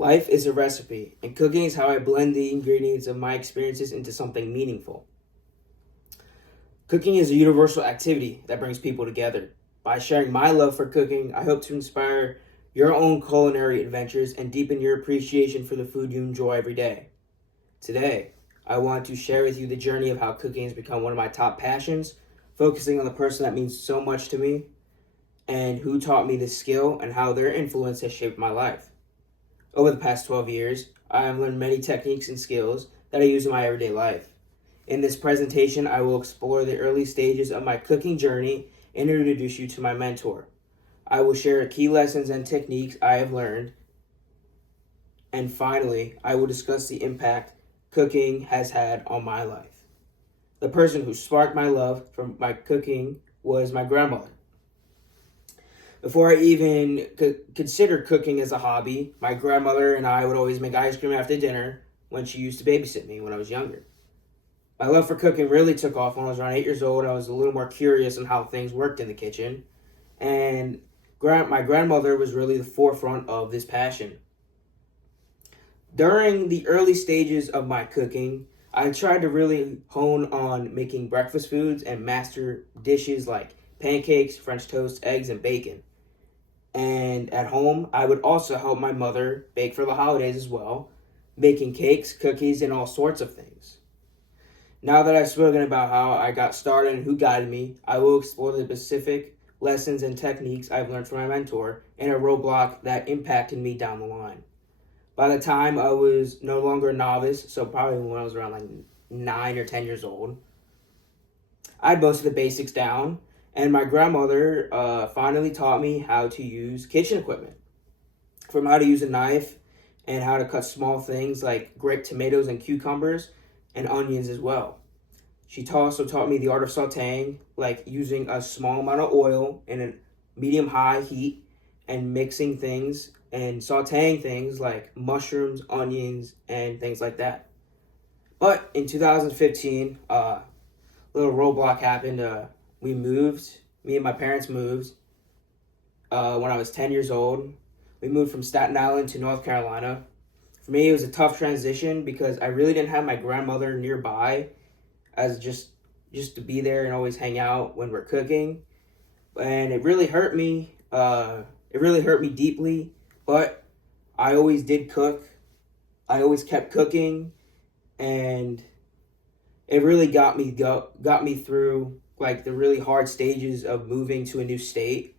Life is a recipe, and cooking is how I blend the ingredients of my experiences into something meaningful. Cooking is a universal activity that brings people together. By sharing my love for cooking, I hope to inspire your own culinary adventures and deepen your appreciation for the food you enjoy every day. Today, I want to share with you the journey of how cooking has become one of my top passions, focusing on the person that means so much to me and who taught me this skill and how their influence has shaped my life. Over the past 12 years, I have learned many techniques and skills that I use in my everyday life. In this presentation, I will explore the early stages of my cooking journey and introduce you to my mentor. I will share key lessons and techniques I have learned. And finally, I will discuss the impact cooking has had on my life. The person who sparked my love for my cooking was my grandmother. Before I even considered cooking as a hobby, my grandmother and I would always make ice cream after dinner when she used to babysit me when I was younger. My love for cooking really took off when I was around 8 years old. I was a little more curious on how things worked in the kitchen, and my grandmother was really the forefront of this passion. During the early stages of my cooking, I tried to really hone on making breakfast foods and master dishes like pancakes, French toast, eggs, and bacon. And at home, I would also help my mother bake for the holidays as well, making cakes, cookies, and all sorts of things. Now that I've spoken about how I got started and who guided me, I will explore the specific lessons and techniques I've learned from my mentor and a roadblock that impacted me down the line. By the time I was no longer a novice, so probably when I was around like 9 or 10 years old, I had most of the basics down, and my grandmother finally taught me how to use kitchen equipment, from how to use a knife and how to cut small things like grape tomatoes and cucumbers and onions as well. She also taught me the art of sauteing, like using a small amount of oil in a medium-high heat and mixing things and sauteing things like mushrooms, onions, and things like that. But in 2015, a little roadblock happened. Me and my parents moved when I was 10 years old. We moved from Staten Island to North Carolina. For me, it was a tough transition because I really didn't have my grandmother nearby as just to be there and always hang out when we're cooking. And it really hurt me. It really hurt me deeply, but I always did cook. I always kept cooking, and it really got me through like the really hard stages of moving to a new state.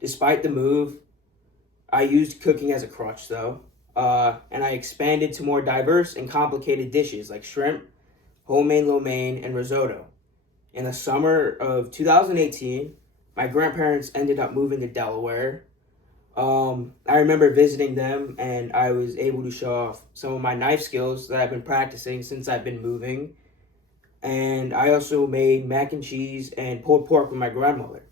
Despite the move, I used cooking as a crutch though, and I expanded to more diverse and complicated dishes like shrimp, homemade lo mein, and risotto. In the summer of 2018, my grandparents ended up moving to Delaware. I remember visiting them, and I was able to show off some of my knife skills that I've been practicing since I've been moving. And I also made mac and cheese and pulled pork with my grandmother.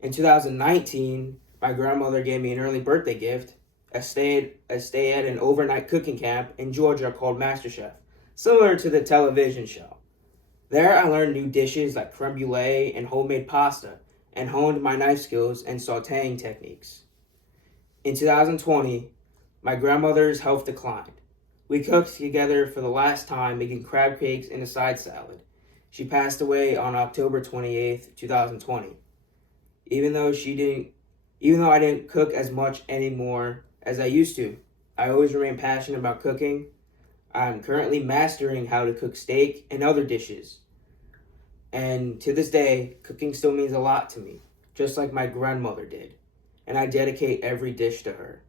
In 2019, my grandmother gave me an early birthday gift, a stay at an overnight cooking camp in Georgia called MasterChef, similar to the television show. There I learned new dishes like creme brulee and homemade pasta, and honed my knife skills and sauteing techniques. In 2020, my grandmother's health declined. We cooked together for the last time, making crab cakes and a side salad. She passed away on October 28th, 2020. Even though I didn't cook as much anymore as I used to, I always remain passionate about cooking. I'm currently mastering how to cook steak and other dishes. And to this day, cooking still means a lot to me, just like my grandmother did. And I dedicate every dish to her.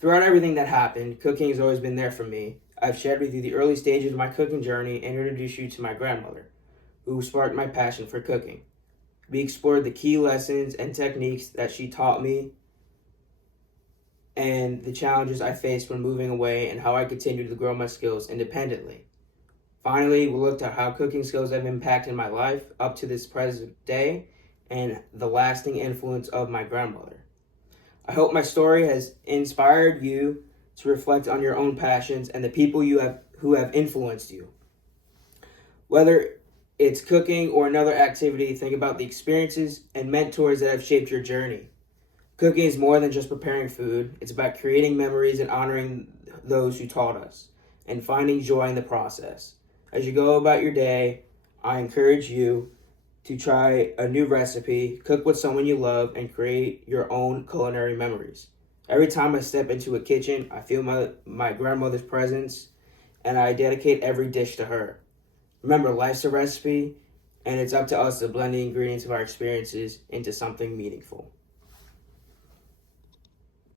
Throughout everything that happened, cooking has always been there for me. I've shared with you the early stages of my cooking journey and introduced you to my grandmother, who sparked my passion for cooking. We explored the key lessons and techniques that she taught me and the challenges I faced when moving away and how I continued to grow my skills independently. Finally, we looked at how cooking skills have impacted my life up to this present day and the lasting influence of my grandmother. I hope my story has inspired you to reflect on your own passions and the people who have influenced you. Whether it's cooking or another activity, think about the experiences and mentors that have shaped your journey. Cooking is more than just preparing food. It's about creating memories and honoring those who taught us and finding joy in the process. As you go about your day, I encourage you to try a new recipe, cook with someone you love, and create your own culinary memories. Every time I step into a kitchen, I feel my grandmother's presence, and I dedicate every dish to her. Remember, life's a recipe, and it's up to us to blend the ingredients of our experiences into something meaningful.